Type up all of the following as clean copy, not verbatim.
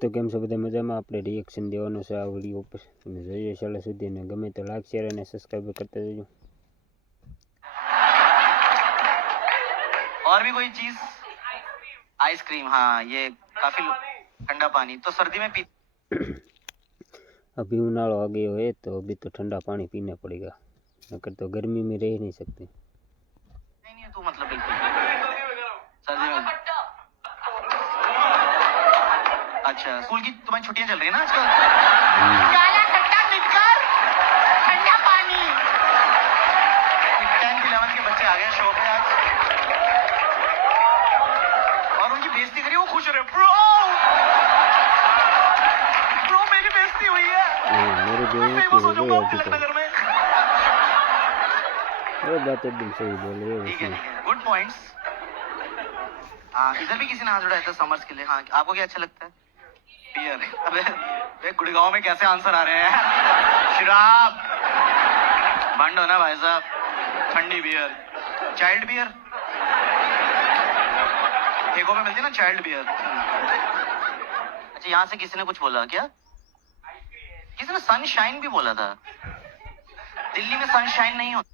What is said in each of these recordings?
દોસ્તો કેમ છો બધા મજામાં? આપણે રિએક્શન દેવાનું છે આ વિડીયો ઉપર, તમે જોઈએ છેલ્લે સુધી, અને ગમે તો લાઈક શેર અને સબસ્ક્રાઈબ કરતા જજો. और भी कोई चीज? आइसक्रीम, हाँ ये काफी ठंडा पानी तो सर्दी में पी. अभी उनालो आ गयो है तो अभी तो ठंडा पानी पीना पड़ेगा, अगर तो गर्मी में रह नहीं सकते. नहीं तू मतलब बिल्कुल सर्दी में. अच्छा स्कूल की तुम्हारी छुट्टियां चल रही है ना आजकल. काला खट्टा मिक्सर ठंडा पानी. 10th 11th के बच्चे आ गए शो पे आज और उनकी बेइज्जती करी, वो खुश हो रहे. ब्रो मेरी बेइज्जती हुई है. मेरी फेमस हो जाऊंगा तिलकनगर में. ये बात एकदम सही बोले. ठीक है गुड पॉइंट्स. हाँ इधर भी किसी ने हाथ उठाया था समर्स के लिए. हाँ आपको क्या अच्छा लगता है? बियर. अबे गुड़गांव में कैसे आंसर आ रहे हैं? शराब बंद हो ना भाई साहब. ठंडी बियर, चाइल्ड बियर ठेकों में मिलती है ना चाइल्ड बियर. अच्छा यहाँ से किसी ने कुछ बोला क्या? किसी ने सनशाइन भी बोला था. दिल्ली में सनशाइन नहीं होता.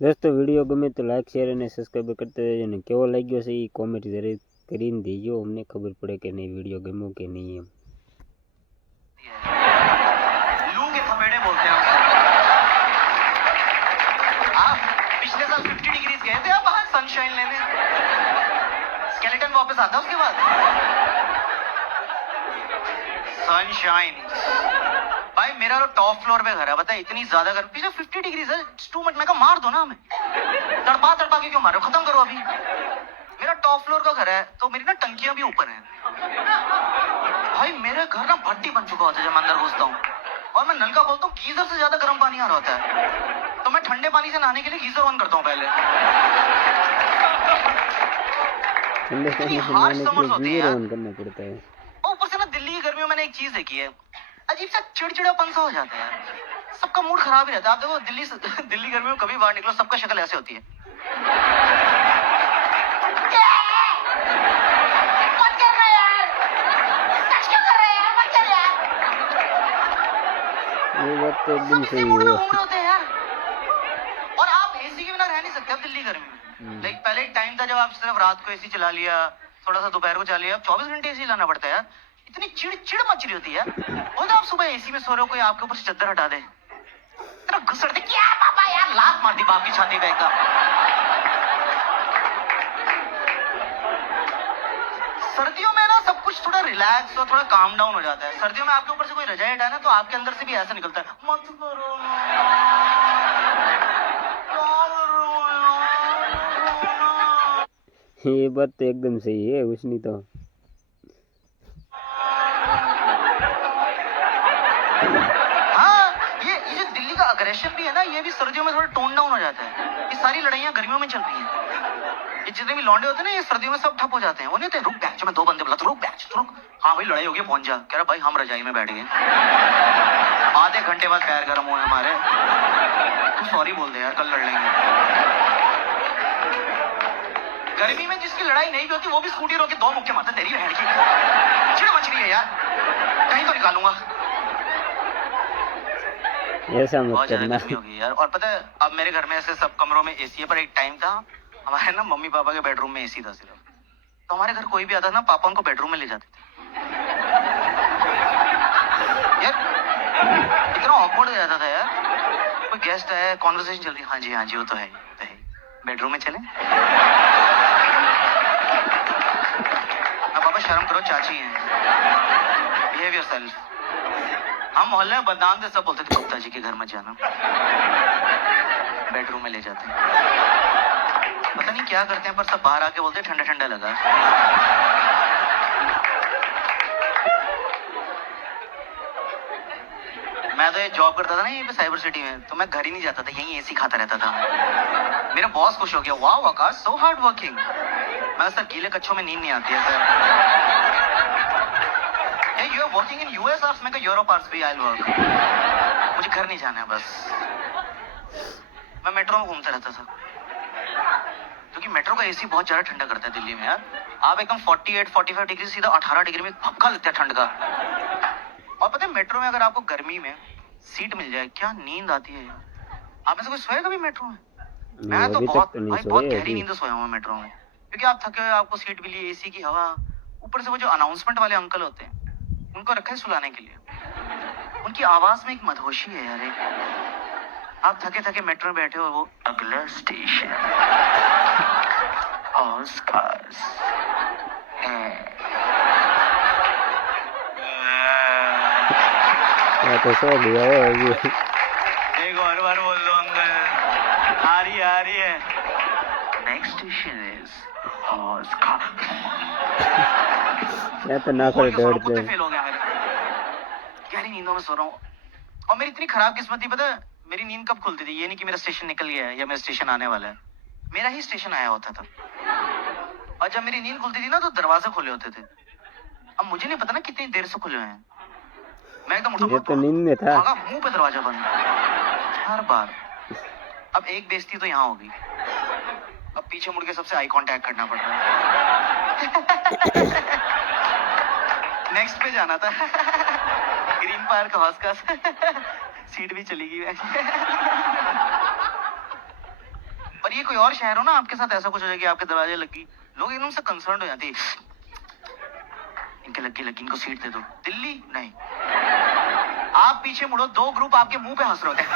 દોસ્તો વિડીયો ગમે તો લાઈક શેર અને સબસ્ક્રાઈબ કરતા જજો, અને કેવો લાગ્યો છે એ કોમેન્ટ જરૂર કરીને દેજો, અમને ખબર પડે કે નહીં વિડીયો ગમ્યો કે નહીં એમ. लू के थपेड़े बोलते हैं उसको. आप पिछले साल 50 डिग्रीज गए थे आप बाहर सनशाइन लेने. स्केलेटन वापस आता उसके बाद. सनशाइन भाई मेरा तो टॉप फ्लोर पे घर है, बता इतनी ज्यादा गर्म. पिछले 50 डिग्रीज है. Too much. मैं कहा मार दो ना हमें. तड़पा के क्यों मारो, खत्म करो अभी. मेरा टॉप फ्लोर का घर है तो मेरी ना टंकियां भी ऊपर हैं. भाई मेरे घर ना भट्टी बन चुका होता है जब मैं अंदर घुसता हूँ, और मैं नल का खोलता हूँ गीजर से ज्यादा गर्म पानी आ रहा होता है. तो मैं ठंडे पानी से नहाने के लिए गीजर ऑन करता हूँ पहले. ठंडे पानी से हार्श नहाने के समर्स होते लिए हैं यार. ऑन करना पड़ता है. ऊपर से ना दिल्ली की गर्मियों में मैंने एक चीज देखी है, अजीब सा चिड़चिड़ापन सा हो जाता है. सबका मूड खराब ही रहता है. आप देखो दिल्ली गर्मियों में कभी बाहर निकलो सबका शक्ल ऐसे होती है. ये बात तो एकदम सब सही इसी मूड में है. घूम रहे होते हैं यार. और आप एसी के बिना रह नहीं सकते अब दिल्ली गर्मी में. लाइक पहले एक टाइम था जब आप सिर्फ रात को एसी चला लिया, थोड़ा सा दोपहर को चला लिया. अब 24 घंटे एसी लाना पड़ता है यार. इतनी चिड़ मच रही होती है. और आप सुबह एसी में सो रहे हो, कोई आपके ऊपर से चद्दर हटा दे, तेरा घुसड़ दे क्या पापा यार, लात मार दी बाप की छाती पे एकदम. सर्दियों में ना सब कुछ थोड़ा रिलैक्स और थोड़ा काम डाउन हो जाता है. सर्दियों में आपके ऊपर से कोई रजाई हटाए ना तो आपके अंदर से भी ऐसा निकलता है, मत करो ना. ये बात तो एकदम सही है उसनी तो. हाँ ये जो दिल्ली का अग्रेशन भी है ना, ये भी सर्दियों में थोड़ा टोन डाउन हो जाता है. ये सारी लड़ाइयाँ गर्मियों में चल रही हैं. ये जितने भी लौंडे होते हैं ना ये सर्दियों में सब ठप हो जाते हैं. वो नहीं होते रुक बैच, मैं 2 बंदे बुलाता हूं, रुक बैच रुक. हाँ भाई लड़ाई हो गई पहुंच जा. कह रहा भाई हम रजाई में बैठ गए, आधे घंटे बाद पैर गर्म हुए हमारे. तू सॉरी बोल दे यार, कल लड़ लेंगे. गर्मी में जिसकी लड़ाई नहीं भी होती वो भी स्कूटी रोक के 2 मुक्के मारता. तेरी बहन की चिड़ मच रही है यार, कहीं तो निकालूंगा. ऐसा मत बहुत ज्यादा करना. गर्मी हो गई यार. और पता है अब मेरे घर में ऐसे सब कमरों में एसी है, पर एक टाइम था हमारे ना मम्मी पापा के बेडरूम में एसी था सिर्फ. तो हमारे घर कोई भी आता था ना पापा उनको बेडरूम में ले जाते थे यार. इतना ऑकवर्ड हो जाता था यार. कोई गेस्ट आया, कॉन्वर्सेशन चल रही, हाँ जी वो तो है बेडरूम में चले. अब पापा शर्म करो, चाची हैं, बिहेव योरसेल्फ. हम मोहल्ले में बदनाम से सब बोलते थे गुप्ता जी के घर में जाना, बेडरूम में ले जाते हैं. पता नहीं क्या करते हैं पर सब बाहर आके बोलते ठंडा ठंडा लगा. मैं तो ये जॉब करता था ना यहीं पे साइबर सिटी में, तो मैं घर ही नहीं जाता था, यहीं एसी खाता रहता था. मेरा बॉस खुश हो गया, वाह आकाश सो हार्ड वर्किंग. मैं सर गीले कच्छों में नींद नहीं आती है sir. You are working in US hours. मैं यूरोप आवर्स भी आई वर्क. मुझे घर नहीं जाना है बस. मैं मेट्रो में घूमता रहता था क्योंकि मेट्रो का एसी बहुत ज्यादा ठंडा करता है दिल्ली में यार. आप एकदम 48-45 डिग्री सीधा 18 डिग्री में भपका लगता है ठंड का. और पता है मेट्रो में अगर आपको गर्मी में सीट मिल जाए, क्या नींद आती है। आप में से कोई सोया कभी मेट्रो में? मैं तो अभी तक बहुत तो नहीं भाई बहुत सोए गहरी अभी। नींद से सोया हूँ मैं मेट्रो में, क्योंकि आप थके हुए, आपको सीट मिली, एसी की हवा, ऊपर से वो जो अनाउंसमेंट वाले अंकल होते हैं, उनको रखा है सुलाने के लिए। उनकी आवाज में एक मदहोशी है यार। आप थके थके मेट्रो में बैठे हो, वो अगला स्टेशन ऑस्कार्स है। मैं तो सो गया हो अभी। एक और बार बोल दो अंकल, आ रही है। Next station is Oscar. मैं तो ना कर डरते। फेल हो गया मेरे, गहरी नींदों में सो रहा हूँ। और मेरी इतनी खराब किस्मत थी, पता है मेरी नींद कब खुलती थी? ये नहीं कि मेरा स्टेशन निकल गया है या मेरा स्टेशन आने वाला है, मेरा ही स्टेशन आया होता था। और जब मेरी नींद खुलती थी ना, तो दरवाजे खुले होते थे। अब मुझे नहीं पता ना कितनी देर से खुले हुए हैं। मैं एकदम ये तो नींद में था। मुंह पे दरवाजा बंद हर बार। अब एक बेइज्जती तो यहाँ होगी, अब पीछे मुड़ के सबसे आई कांटेक्ट करना पड़ रहा है। नेक्स्ट पे जाना था। ग्रीन पार्क हाउस का सीट भी चली गई। और ये कोई और शहर हो ना, आपके साथ ऐसा कुछ हो जाए कि आपके दरवाजे लगी, लोग एकदम से कंसर्न हो जाते हैं, इनके लगी इनको सीट दे दो। दिल्ली नहीं, आप पीछे मुड़ो, 2 ग्रुप आपके मुंह पे हंस रहे होते हैं।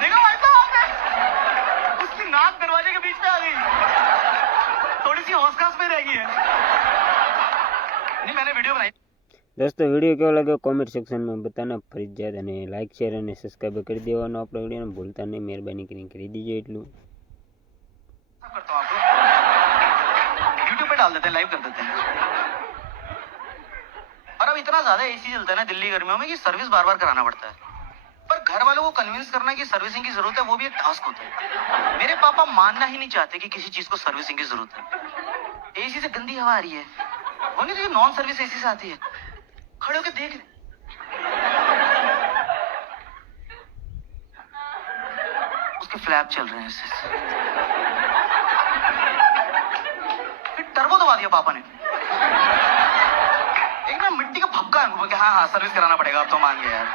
देखो भाई साहब, उसकी नाक दरवाजे के बीच में आ गई, थोड़ी सी हौसखास में रह गई है। नहीं, मैंने वीडियो बनाई। दोस्तों वीडियो કેવો લાગ્યો કોમેન્ટ સેક્શનમાં બતાવના ફરજિયાત, અને લાઇક શેર અને સબસ્ક્રાઈબ કરી દેવાનો આપણો વિડીયોને ભૂલતા નહીં, મહેરબાની કરીને કરી દીજો એટલું। करता हूँ आपको यूट्यूब पे डाल देते हैं, लाइव कर देते हैं। और अब इतना ज्यादा एसी चलता है ना दिल्ली गर्मियों में कि सर्विस बार बार कराना पड़ता है। पर घर वालों को कन्विंस करना कि सर्विसिंग की जरूरत है, वो भी एक टास्क होता है। मेरे पापा मानना ही नहीं चाहते कि किसी चीज को सर्विसिंग की जरूरत है। एसी से गंदी हवा आ रही है, वो नहीं तो नॉन सर्विस एसी से आती है, खड़े होकर देख रहे, उसके फ्लैप चल रहे हैं, फिर टर्बो दबा दिया पापा ने। एक ना मिट्टी का भपका है उनको कि हाँ सर्विस कराना पड़ेगा, अब तो मान गया यार।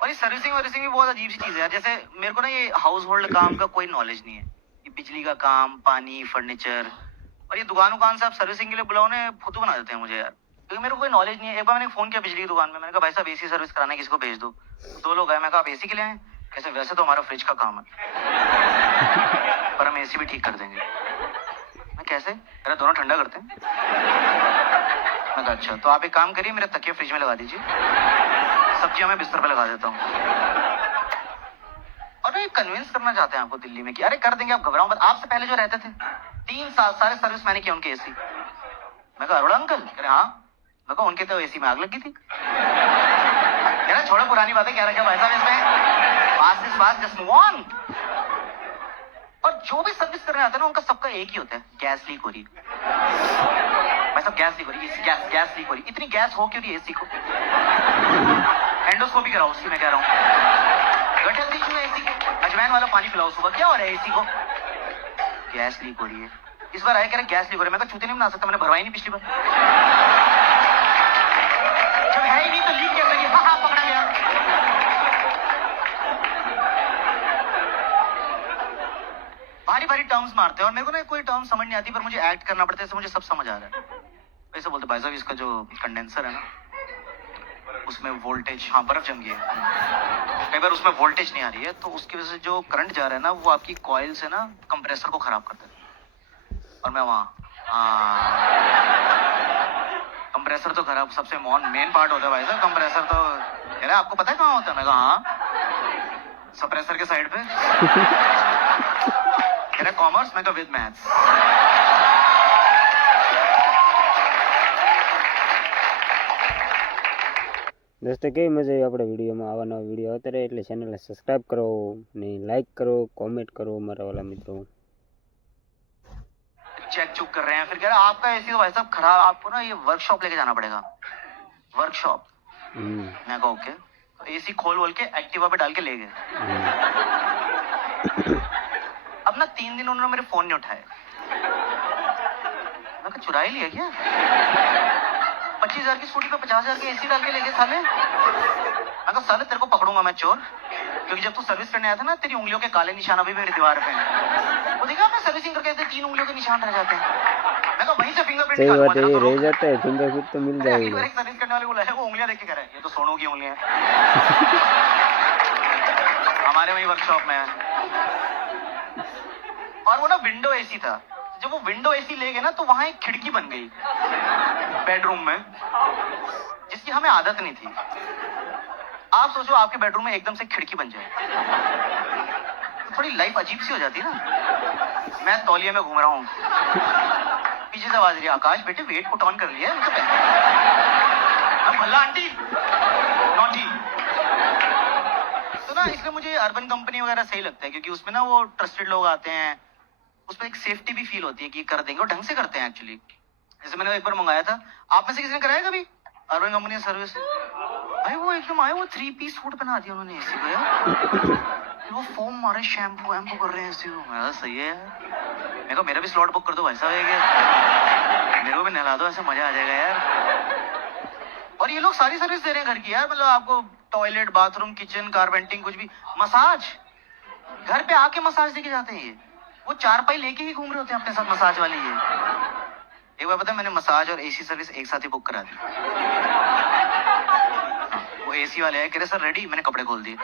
और ये सर्विसिंग वर्विसिंग भी बहुत अजीब सी चीज है यार। जैसे मेरे को ना ये हाउस होल्ड काम का कोई नॉलेज नहीं है, ये बिजली का काम, पानी, फर्नीचर, और ये दुकान से आप सर्विसिंग के लिए बुलाओ ना, फुद्दू बना देते हैं मुझे यार, क्योंकि मेरे को कोई नॉलेज नहीं है। एक बार मैंने फोन किया बिजली की दुकान में, मैंने कहा भाई साहब एसी सर्विस कराना है, किसी को भेज दो। 2 लोग आए, मैं कहा आप एसी के लिए आए? कैसे? वैसे तो हमारा फ्रिज का काम है, पर हम एसी भी ठीक कर देंगे। मैं कैसे? मेरा दोनों ठंडा करते हैं। मैं कहा अच्छा, तो आप एक काम करिए, मेरे तकिया फ्रिज में लगा दीजिए, सब्जियां मैं बिस्तर पे लगा देता हूँ। और ये कन्विंस करना चाहते हैं आपको दिल्ली में कि अरे कर देंगे, आप घबराओ मत। आपसे पहले जो रहते थे 3 साल सारे सर्विस मैंने किया उनके एसी। मैं कहा अरोड़ा अंकल? कह रहे हाँ। मैं कहा उनके तो एसी में आग लगी थी। कह रहा छोड़ो पुरानी बातें, कह रहा क्या भाई साहब इसमें fast is fast, just move on. और जो भी सर्विस करने आते हैं ना, उनका सबका एक ही होता है, गैस लीक हो रही है भाई साहब, गैस लीक हो रही है, गैस लीक हो रही है। इतनी गैस हो क्यों रही है एसी को? एंडोस्कोपी कराओ उसकी, मैं कह रहा हूँ। गटर लीक हुआ एसी को, अजवाइन वाला पानी पिलाओ सुबह, क्या हो रहा है एसी को? गैस लीक हो रही है। इस बार आया कह रहे गैस लीक हो रही है। मैं कहा चूते नहीं बना सकता, मैंने भरवाई नहीं पिछली बार। जब है ही नहीं तो लीक कैसे की? हाँ पकड़ा गया। भारी भारी टर्म्स मारते हैं, और मेरे को ना कोई टर्म समझ नहीं आती, पर मुझे एक्ट करना पड़ता है, इससे मुझे सब समझ आ रहा है। ऐसे बोलते भाई साहब इसका जो कंडेंसर है ना, उसमें वोल्टेज, हाँ बर्फ जम गई है, कई बार उसमें वोल्टेज नहीं आ रही है, तो उसकी वजह से जो करंट जा रहा है ना, वो आपकी कॉइल से ना कंप्रेसर को खराब करता है। और मैं वहाँ कंप्रेसर तो खराब, सबसे मेन पार्ट होता है भाई साहब कंप्रेसर। तो कह रहा है आपको पता है कहाँ होता है? मैं कहा हाँ, सप्रेसर के साइड पे। कह रहा कॉमर्स? मैं कहा विद मैथ्स। दोस्तों કેવી મજા આવી આપણે વિડીયોમાં, આવા નવા વિડીયો આવતા રહે એટલે ચેનલને સબસ્ક્રાઈબ કરો ને લાઈક કરો, કોમેન્ટ કરો મારા વાલા મિત્રો। चेक चुक कर रहे हैं, फिर कह रहा है आपका एसी तो भाई साहब खराब, आपको ना ये वर्कशॉप लेके जाना पड़ेगा, वर्कशॉप। मैं कहा ओके, तो एसी खोल के एक्टिवा पे डाल के ले गए। अब ना 3 दिन उन्होंने मेरे फोन नहीं उठाए। मैं कहा चुरा ही लिया क्या? 25,000 की स्कूटी पे 50,000 की एसी डाल के लेके साले। मैं कहा साले तेरे को पकड़ूंगा मैं चोर, क्योंकि जब तू सर्विस करने आया था ना तेरी उंगलियों के काले निशान अभी मेरी दीवार पे हैं। वो देखा आपने सर्विसिंग करके 3 उंगलियों के निशान रह जाते हैं। मैं कहा वहीं से फिंगरप्रिंट सही निकालूंगा बात है, तेरा ये तो रह रोक। जाता है, फिंगरप्रिंट तो मिल अरे अगली बार जाएगा। एक सर्विस करने वाले को लाया, वो उंगलियां देख के कह रहा है ये तो सोनू की उंगलियां हैं। हमारे वही वर्कशॉप में है। और वो ना विंडो एसी था, जब वो विंडो एसी ले गए ना तो वहां एक खिड़की बन गई बेडरूम में, जिसकी हमें आदत नहीं थी। आप सोचो आपके बेडरूम में एकदम से खिड़की बन जाए तो थोड़ी लाइफ अजीब सी हो जाती है ना। मैं तौलिया में घूम रहा हूँ, पीछे से आवाज रही है, आकाश बेटे वेट पुट ऑन कर लिया है मुझसे पहले। Bhalla aunty naughty. तो ना इसलिए मुझे अर्बन कंपनी वगैरह सही लगता है, क्योंकि उसमें ना वो ट्रस्टेड लोग आते हैं, उसमें एक सेफ्टी भी फील होती है कि ये कर देंगे और ढंग से करते हैं एक्चुअली। जैसे मैंने एक बार मंगाया था, आप में से किसी ने कराया कभी अर्बन कंपनी सर्विस? भाई वो एकदम आए, वो 3 पीस सूट बना दिया उन्होंने एसी को यार। वो फोम मारे, शैम्पू वैम्पू कर रहे हैं एसी को। मैं सही है यार, मेरे को मेरा भी स्लॉट बुक कर दो भाई साहब, मेरे को भी नहला दो, ऐसे मजा आ जाएगा यार। और ये लोग सारी सर्विस दे रहे हैं घर की यार, मतलब आपको टॉयलेट, बाथरूम, किचन, कारपेंटिंग, कुछ भी, मसाज घर पे आके मसाज देके जाते हैं। ये वो 4 पाई लेके ही घूम रहे होते हैं अपने साथ मसाज वाली। ये एक बार पता है मैंने मसाज और एसी सर्विस एक साथ ही बुक करा दी। वो एसी वाले आए, कह रहे सर रेडी, मैंने कपड़े खोल दिए।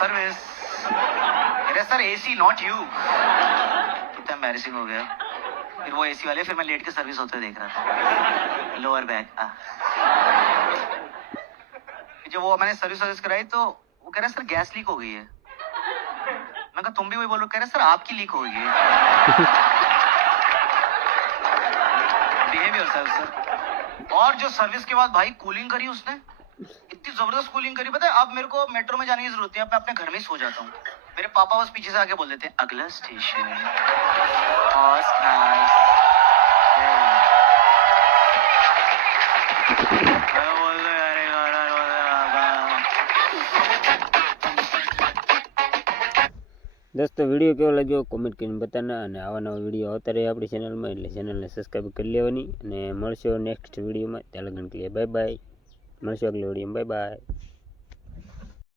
सर्विस, कह रहे सर एसी नॉट यू। कितना एम्बैरेसिंग हो गया। फिर वो एसी वाले, फिर मैं लेट के सर्विस होते हुए देख रहा था, लोअर बैक। जब वो मैंने सर्विस कराई तो वो कह रहा सर गैस लीक हो गई है। मैं कहा तुम भी वही बोलो? कह रहे सर आपकी लीक हो गई है। Behaviour sir. और जो सर्विस के बाद भाई कूलिंग करी उसने, इतनी जबरदस्त कूलिंग करी, पता है अब मेरे को मेट्रो में जाने की जरूरत है, अब मैं अपने घर में ही सो जाता हूँ। मेरे पापा बस पीछे से आके बोल देते हैं अगला स्टेशन दोस्तों वीडियो કેવો લાગ્યો કોમેન્ટ કરીને બતાના, અને આવા નવા વિડીયો આવતા રહે આપણી ચેનલમાં, એટલે ચેનલને સબસ્ક્રાઈબ કરી લેવાની, અને મળશો નેક્સ્ટ વિડીયોમાં. ત્યાં લગન કે બાય બાય, મળશો આગલા વિડીયોમાં, બાય બાય.